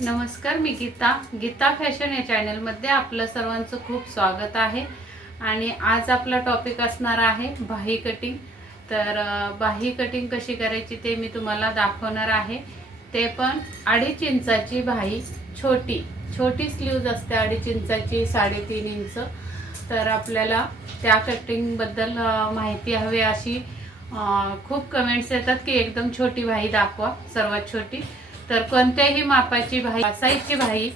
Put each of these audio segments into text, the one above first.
नमस्कार मी गीता. गीता फॅशन या चॅनलमध्ये आपलं सर्वांचं खूप स्वागत आहे. आणि आज आपला टॉपिक असणार आहे बाही कटिंग. तर बाही कटिंग कशी करायची ते मी तुम्हाला दाखवणार आहे. ते पण अडीच इंचाची बाही छोटी. छोटी स्लीव्ज असते अडीच इंचाची साडेतीन इंच. तर आपल्याला त्या कटिंगबद्दल माहिती हवी अशी खूप कमेंट्स येतात की एकदम छोटी बाही दाखवा सर्वात छोटी. तर कोणत्याही मापाची भाई साईजची भाई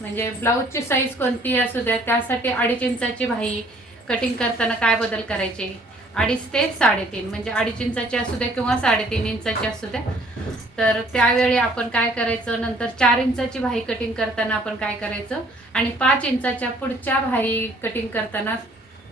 म्हणजे ब्लाऊजची साईज कोणती असू द्या त्यासाठी अडीच इंचाची भाई कटिंग करताना काय बदल करायचे? अडीच ते साडेतीन म्हणजे अडीच इंचाची असू द्या किंवा साडेतीन इंचाची असू द्या. तर त्यावेळी आपण काय करायचं? नंतर चार इंचाची भाई कटिंग करताना आपण काय करायचं? आणि पाच इंचाच्या पुढच्या भाई कटिंग करताना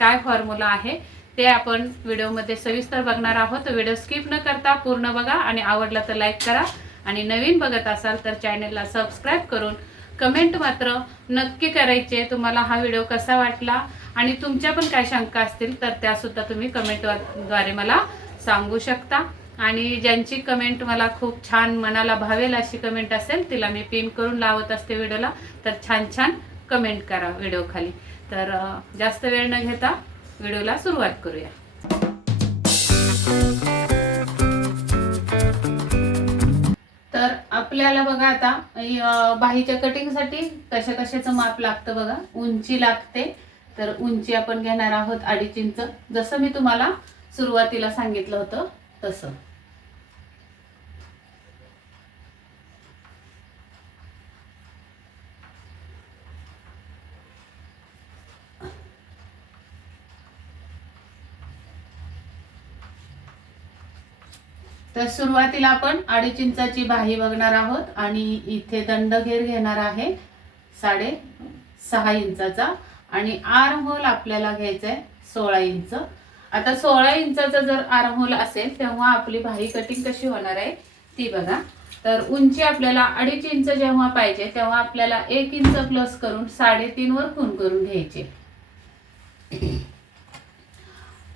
काय फॉर्म्युला आहे? ते आपण व्हिडिओमध्ये सविस्तर बघणार आहोत. व्हिडिओ स्किप न करता पूर्ण बघा आणि आवडला तर लाईक करा. आणि नवीन बघत असाल तर चॅनलला सबस्क्राईब करून कमेंट मात्र नक्की करायचे. तुम्हाला हा व्हिडिओ कसा वाटला आणि तुमच्या पण काय शंका असतील तर त्यासुद्धा तुम्ही कमेंटद्वारे मला सांगू शकता. आणि ज्यांची कमेंट मला खूप छान मनाला भावेल अशी कमेंट असेल तिला मी पिन करून लावत असते व्हिडिओला तर छान छान कमेंट करा व्हिडिओ खाली. तर जास्त वेळ न घेता व्हिडिओला सुरुवात करूया. आपल्याला बघा आता बाहीच्या कटिंगसाठी कशा कशाचं माप लागतं बघा. उंची लागते तर उंची आपण घेणार आहोत अडीच इंच. जसं मी तुम्हाला सुरुवातीला सांगितलं होतं तसं. तर सुरुवातीला आपण अडीच इंचाची बाही बघणार आहोत आणि इथे दंडघेर घेणार आहे साडे सहा इंचाचा. आणि आर्महोल आपल्याला घ्यायचा आहे सोळा इंच. आता सोळा इंचाचा जर आर्महोल असेल तेव्हा आपली बाही कटिंग कशी होणार आहे ती बघा. तर उंची आपल्याला अडीच इंच जेव्हा पाहिजे तेव्हा आपल्याला एक इंच प्लस करून साडेतीन वर खून करून घ्यायचे.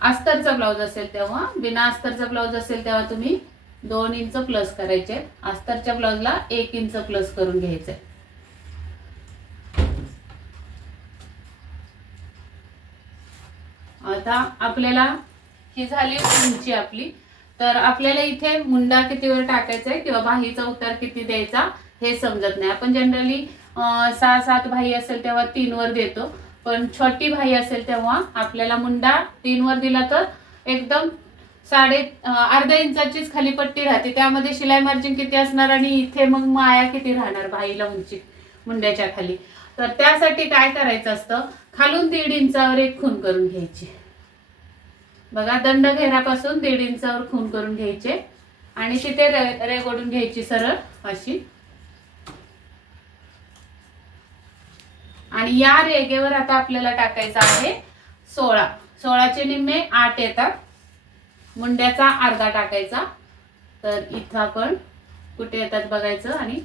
अस्तरचा ब्लाऊज असेल तेव्हा बिना अस्तरचा ब्लाऊज असेल तेव्हा तुम्ही दोन इंच प्लस करायचे. अस्तरच्या ब्लाऊजला एक इंच प्लस करून घ्यायचे. आता आपल्याला ही झाली उंची आपली. तर आपल्याला इथे मुंडा कितीवर टाकायचा आहे किंवा बाहीचा उतार किती द्यायचा हे समजत नाही. आपण जनरली सहा सात भाई असेल तेव्हा तीन वर देतो. पण छोटी भाई असेल तेव्हा आपल्याला मुंडा तीन वर दिला तर एकदम साडे अर्धा इंचाचीच खाली पट्टी राहते. त्यामध्ये शिलाई मार्जिन किती असणार आणि इथे मग माया किती राहणार भाईला उंची मुंड्याच्या खाली. तर त्यासाठी काय करायचं असतं? खालून दीड इंचावर एक खून करून घ्यायची. बघा दंड घेरापासून दीड इंचावर खून करून घ्यायचे. आणि तिथे रे रेगोडून घ्यायची सरळ अशी. आणि या रेगेवर आता आपल्याला टाकायचं आहे सोळा. सोळाचे निम्मे आठ येतात. मुंड्याचा अर्धा टाकायचा. तर इथं आपण कुठे येतात बघायचं आणि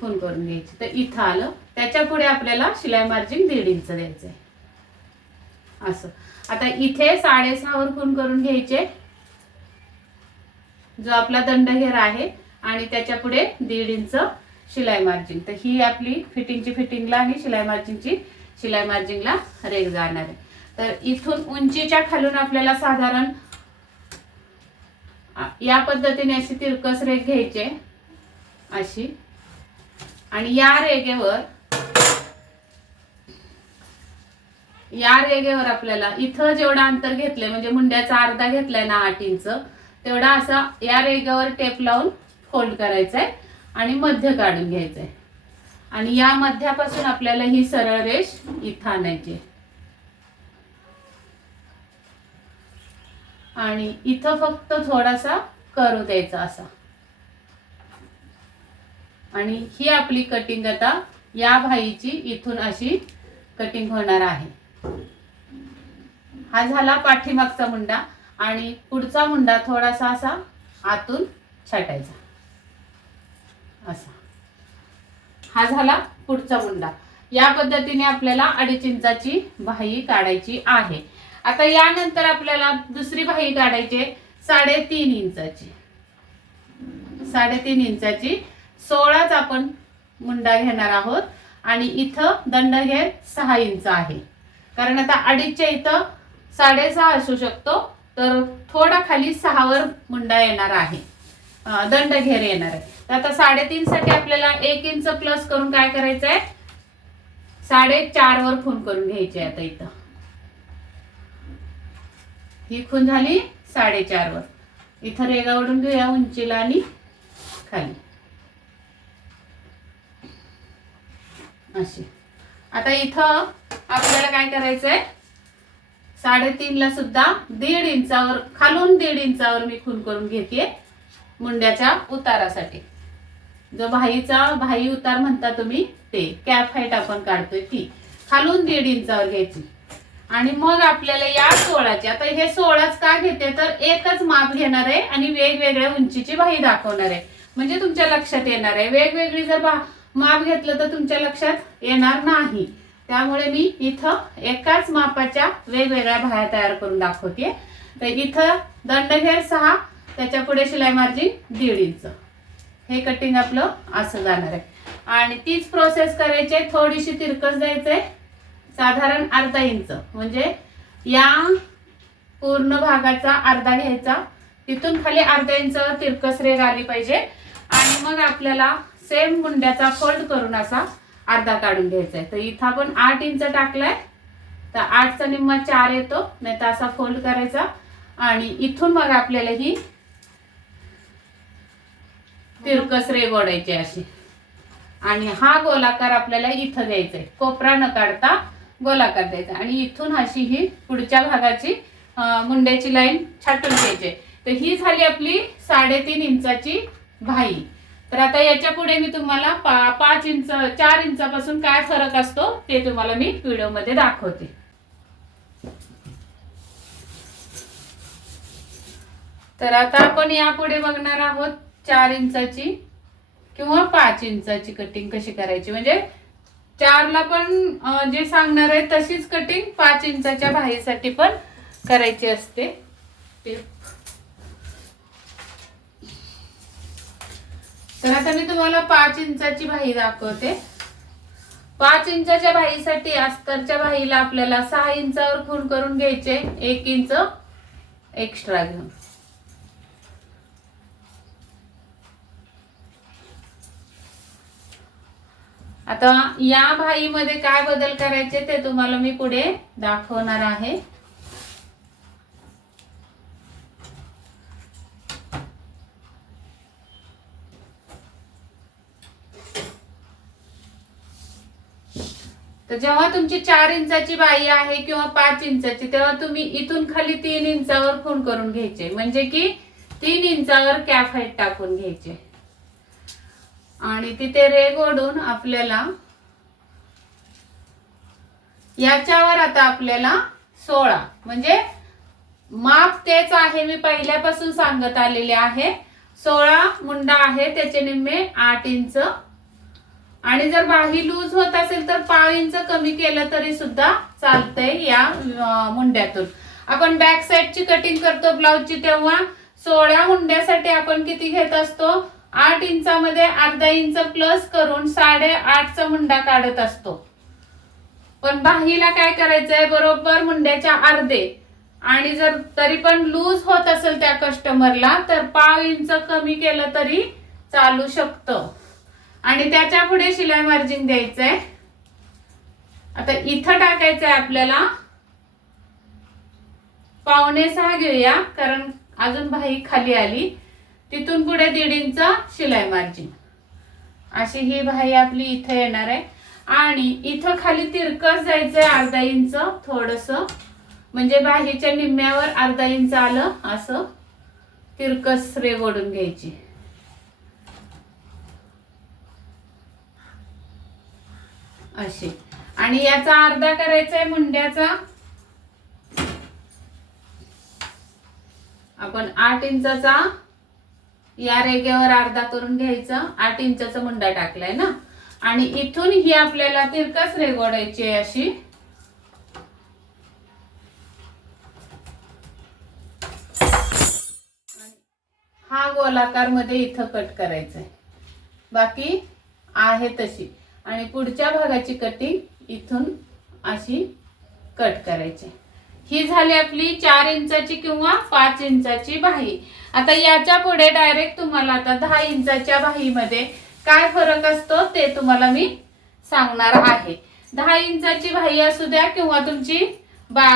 खून करून घ्यायची. तर इथं आलं. त्याच्या पुढे आपल्याला शिलाई मार्जिन दीड इंच द्यायचंय. असं. आता इथे साडेसहावर खून करून घ्यायचे. जो आपला दंडघेरा आहे आणि त्याच्या पुढे दीड इंच शिलाई मार्जिन. तर ही आपली फिटिंगची फिटिंगला आणि शिलाई मार्जिनची शिलाई मार्जिनला रेग जाणार आहे. तर इथून उंचीच्या खालून आपल्याला साधारण या पद्धतीने अशी तिरकस रेग घ्यायचे. अशी. आणि या रेगेवर या रेगेवर आपल्याला इथं जेवढं अंतर घेतलंय म्हणजे मुंड्याचा अर्धा घेतलाय ना आठ इंच तेवढा असा या रेगेवर टेप लावून फोल्ड करायचा आहे आणि मध्य काढून घ्यायचंय. आणि या मध्यापासून आपल्याला ही सरळ रेष इथं आणायची आणि इथं फक्त थोडासा करू द्यायचा असा. आणि ही आपली कटिंग आता या भाईची इथून अशी कटिंग होणार आहे. हा झाला पाठीमागचा मुंडा आणि पुढचा मुंडा थोडासा असा आतून छाटायचा. असा. हा झाला पुढचा मुंडा या पद्धतीने आपल्याला अडीच इंचाची बाही काढायची आहे. आता यानंतर आपल्याला दुसरी बाही काढायची आहे साडेतीन इंचाची. साडेतीन इंचाची सोळाच आपण मुंडा घेणार आहोत आणि इथं दंड घेर सहा इंच आहे. कारण आता अडीचच्या इथं साडेसहा असू शकतो तर थोडा खाली सहावर मुंडा येणार आहे. दंड घेर येणार आहे. तर आता साडेतीन साठी आपल्याला एक इंच प्लस करून काय करायचं आहे साडेचार वर खून करून घ्यायची आहे आता इथं. ही खून झाली साडेचार वर. इथं रेगावडून घेऊया उंचीला आणि खाली. अशी. आता इथं आपल्याला काय करायचंय? साडेतीनला सुद्धा दीड इंचावर खालून दीड इंचावर मी खून करून घेते मुंड्याच्या उतारासाठी. जो भाईचा भाई उतार म्हणता तुम्ही ते कॅप हाईट आपण काढतोय ती. खालून दीड इंचावर घ्यायची. आणि मग आपल्याला या सोळाची आता हे सोळाच का घेते? तर एकच माप घेणार आहे आणि वेगवेगळ्या उंचीची भाई दाखवणार आहे. म्हणजे तुमच्या लक्षात येणार आहे. वेगवेगळी जर माप घेतलं तर तुमच्या लक्षात येणार नाही. त्यामुळे मी इथं एकाच मापाच्या वेगवेगळ्या भाया तयार करून दाखवते तर इथं दंडघेर सहा त्याच्या पुढे शिलाई मार्जिन दीड इंच. हे कटिंग आपलं असं जाणार आहे. आणि तीच प्रोसेस करायची आहे थोडीशी तिरकस द्यायचंय. साधारण अर्धा इंच. म्हणजे या पूर्ण भागाचा अर्धा घ्यायचा. तिथून खाली अर्धा इंच तिरकस रेघ आली पाहिजे. आणि मग आपल्याला सेम गुंड्याचा फोल्ड करून असा अर्धा काढून घ्यायचा आहे तर इथं आपण आठ इंच टाकलाय. तर आठचा निम्मा चार येतो. नाही तर असा फोल्ड करायचा. आणि इथून मग आपल्याला ही तिरकस रेग अशी आणि हा गोलाकार आपल्याला इथं द्यायचा आहे कोपरा न काढता गोलाकार द्यायचा. आणि इथून अशी ही पुढच्या भागाची मुंड्याची लाईन छाटून घ्यायची. तर ही झाली आपली साडेतीन इंचाची भाई. तर आता याच्यापुढे मी तुम्हाला पा पाच इंच चार इंचापासून काय फरक असतो ते तुम्हाला मी व्हिडिओमध्ये दाखवते. तर आता आपण यापुढे बघणार आहोत. चार इंचाची किंवा पाच इंचाची कटिंग कशी करायची? म्हणजे चारला पण जे सांगणार आहे तशीच कटिंग पाच इंचाच्या भाईसाठी पण करायची असते. तर आता मी तुम्हाला पाच इंचाची भाई दाखवते. पाच इंचाच्या भाईसाठी अस्तरच्या भाईला आपल्याला सहा इंचावर खून करून घ्यायचे. एक इंच एक्स्ट्रा घेऊन. आता या भाईमध्ये काय बदल करायचे ते तुम्हाला मी पुढे दाखवणार आहे. तर जेव्हा तुमची चार इंचाची बाई आहे किंवा पाच इंचाची तेव्हा तुम्ही इथून खाली तीन इंचावर खूण करून घ्यायचे. म्हणजे की तीन इंचावर कॅफ हाईट टाकून घ्यायचे. आणि तिथे रेग ओढून आपल्याला याच्यावर आता आपल्याला सोळा. म्हणजे माप तेच आहे मी पहिल्यापासून सांगत आलेले आहे. सोळा मुंडा आहे त्याचे निम्मे आठ इंच. आणि जर बाही लूज होत असेल तर पाव इंच कमी केलं तरी सुद्धा चालतंय या मुंड्यातून. आपण बॅक साईडची कटिंग करतो ब्लाऊजची तेव्हा सोळा मुंड्यासाठी आपण किती घेत असतो? आठ इंचामध्ये अर्धा इंच प्लस करून साडे आठचा मुंडा काढत असतो. पण बाहीला काय करायचंय? बरोबर मुंड्याच्या अर्धे. आणि जर तरी पण लूज होत असेल त्या कस्टमरला तर पाव इंच कमी केलं तरी चालू शकतं. आणि त्याच्या पुढे शिलाई मार्जिन द्यायचंय. आता इथं टाकायचंय आपल्याला. पावणे सहा घेऊया कारण अजून भाई खाली आली. तिथून पुढे दीड इंच शिलाई मार्जिन अशी ही भाई आपली इथं येणार आहे. आणि इथं खाली तिरकस जायचंय अर्धा इंच थोडस. म्हणजे बाहीच्या निम्म्यावर अर्धा इंच आलं असं तिरकस रे ओढून घ्यायची. अशी. आणि याचा अर्धा करायचा आहे मुंड्याचा. आपण आठ इंचाचा या रेगेवर अर्धा करून घ्यायचा आठ इंचाचा मुंडा टाकलाय ना? आणि इथून ही आपल्याला तिरकस रेगोडायची आहे अशी. हा गोलाकारमध्ये इथं कट करायचा आहे बाकी आहे तशी. आणि पुढच्या भागाची कटिंग इथून अशी कट करायची. ही झाली आपली चार इंचाची किंवा पाच इंचाची बाही. आता याच्यापुढे डायरेक्ट तुम्हाला आता दहा इंचाच्या बाहीमध्ये काय फरक असतो ते तुम्हाला मी सांगणार आहे. दहा इंचाची बाही असू द्या किंवा तुमची बा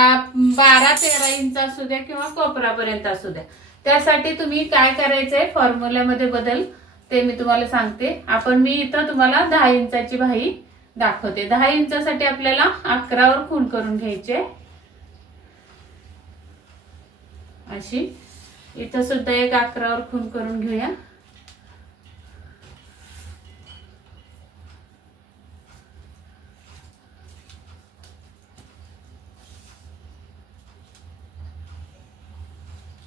बारा तेरा इंच असू द्या किंवा कोपरापर्यंत असू द्या. त्यासाठी तुम्ही काय करायचंय? फॉर्म्युल्यामध्ये बदल ते मी तुम्हाला सांगते. आपण मी इथं तुम्हाला दहा इंचाची बाही दाखवते. दहा इंचासाठी आपल्याला अकरावर खून करून घ्यायचे. अशी. इथं सुद्धा एक अकरावर खून करून घेऊया.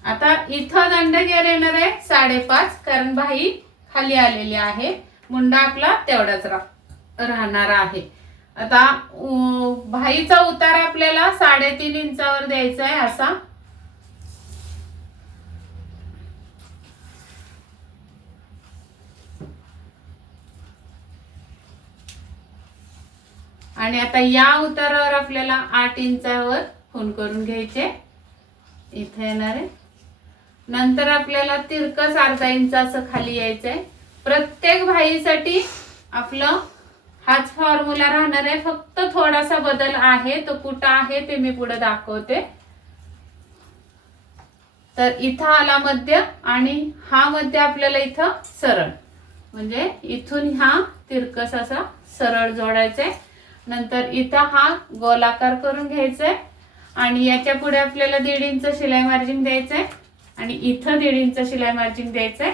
आता इथं दंड दंडगेर येणार आहे साडेपाच कारण भाई खाली आलेली आहे. मुंडा आपला तेवढाच राहणार आहे. आता भाईचा उतार आपल्याला साडेतीन इंचावर द्यायचा आहे असा. आणि आता या उतारावर आपल्याला आठ इंचावर खून करून घ्यायचे. इथे येणार. आहे नंतर आपल्याला तिरकस अर्धा इंच असं खाली यायचंय. प्रत्येक भाईसाठी आपलं हाच फॉर्म्युला राहणार आहे. फक्त थोडासा बदल आहे. तो कुठं आहे ते मी पुढे दाखवते. तर इथं आला मध्य आणि हा मध्य आपल्याला इथं सरळ. म्हणजे इथून हा तिरकस असा सरळ जोडायचा आहे नंतर इथं हा गोलाकार करून घ्यायचा आहे आणि याच्यापुढे आपल्याला दीड इंच शिलाई मार्जिन द्यायचं आहे आणि इथं दीड इंच शिलाई मार्जिन द्यायचं आहे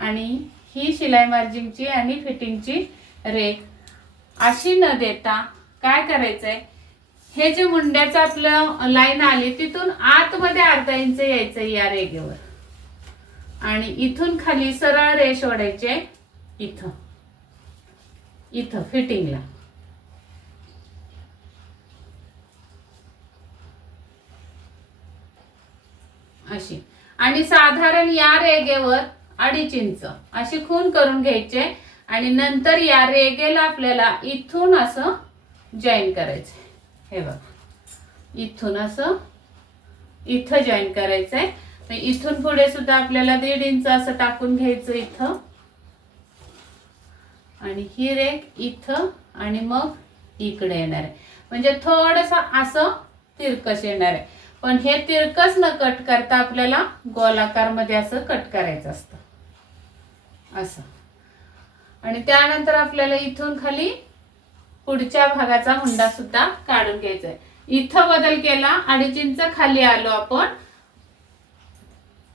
आणि ही शिलाई मार्जिनची आणि फिटिंगची रेख. अशी न देता काय करायचंय? हे जे मुंड्याचं आपलं लाईन आली तिथून आतमध्ये अर्धा इंच यायचं या रेगेवर आणि इथून खाली सरळ रेष ओढायचे इथं. इथं फिटिंगला अशी. आणि साधारण या रेगेवर अडीच इंच. अशी खून करून घ्यायचे. आणि नंतर या रेगेला आपल्याला इथून असं जॉईन करायचंय. हे बघा. इथून असं इथं जॉईन करायचंय. तर इथून पुढे सुद्धा आपल्याला दीड इंच असं टाकून घ्यायचं इथं. आणि ही रेग इथं आणि मग इकडे येणार आहे. म्हणजे थोडस असं तिरकस येणार आहे. पण हे तिरकस न कट करता आपल्याला गोलाकारमध्ये असं कट करायचं असतं. असं. आणि त्यानंतर आपल्याला इथून खाली पुढच्या भागाचा हुंडा सुद्धा काढून घ्यायचा आहे. इथं बदल केला अडीच इंच खाली आलो आपण.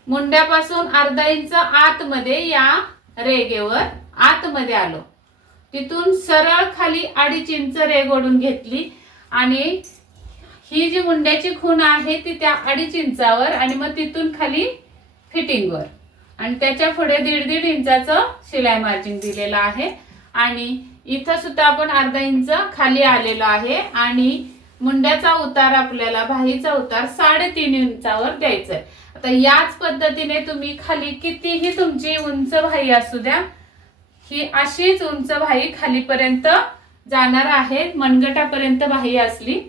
मुंड्यापासून अर्धा इंच आतमध्ये या रेगेवर आतमध्ये आलो. तिथून सरळ खाली अडीच इंच रेग ओढून घेतली आणि ही जी मुंड्याची खूण आहे ती त्या अडीच इंचावर आणि मग तिथून खाली फिटिंगवर. आणि त्याच्या पुढे दीड दीड इंचाचं शिलाई मार्जिन दिलेलं आहे. आणि इथं सुद्धा आपण अर्धा इंच खाली आलेलो आहे आणि मुंड्याचा उतार आपल्याला भाईचा उतार साडेतीन इंचावर द्यायचा आहे आता याच पद्धतीने तुम्ही खाली कितीही तुमची उंच भाई असू द्या ही अशीच उंच भाई खालीपर्यंत जाणार आहे मनगटापर्यंत भाई असली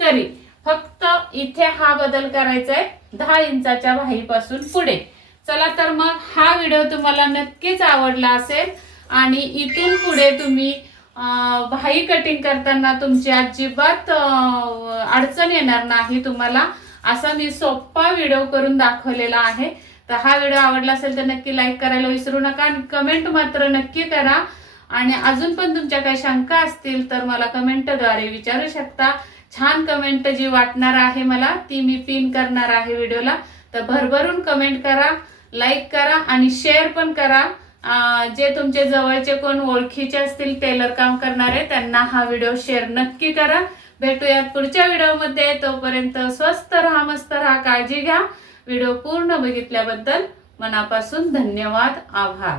तरी. फक्त इथे हा बदल करायचा आहे दहा इंचाच्या भाईपासून पुढे. चला तर मग हा व्हिडिओ तुम्हाला नक्कीच आवडला असेल आणि इथून पुढे तुम्ही भाई कटिंग करताना तुमची अजिबात अडचण येणार नाही तुम्हाला. असा मी सोप्पा व्हिडिओ करून दाखवलेला आहे. तर हा व्हिडिओ आवडला असेल तर नक्की लाईक करायला विसरू नका आणि कमेंट मात्र नक्की करा. आणि अजून पण तुमच्या काही शंका असतील तर मला कमेंटद्वारे विचारू शकता. छान कमेंट जी वाटणार आहे मला ती मी पिन करणार आहे व्हिडिओला. तर भरभरून कमेंट करा लाईक करा आणि शेअर पण करा. जे तुमचे जवळचे कोण ओळखीचे असतील टेलर काम करणारे त्यांना हा व्हिडिओ शेअर नक्की करा. भेटूयात पुढच्या व्हिडिओमध्ये. तोपर्यंत स्वस्त राहा मस्त राहा काळजी घ्या. व्हिडिओ पूर्ण बघितल्याबद्दल मनापासून धन्यवाद आभार.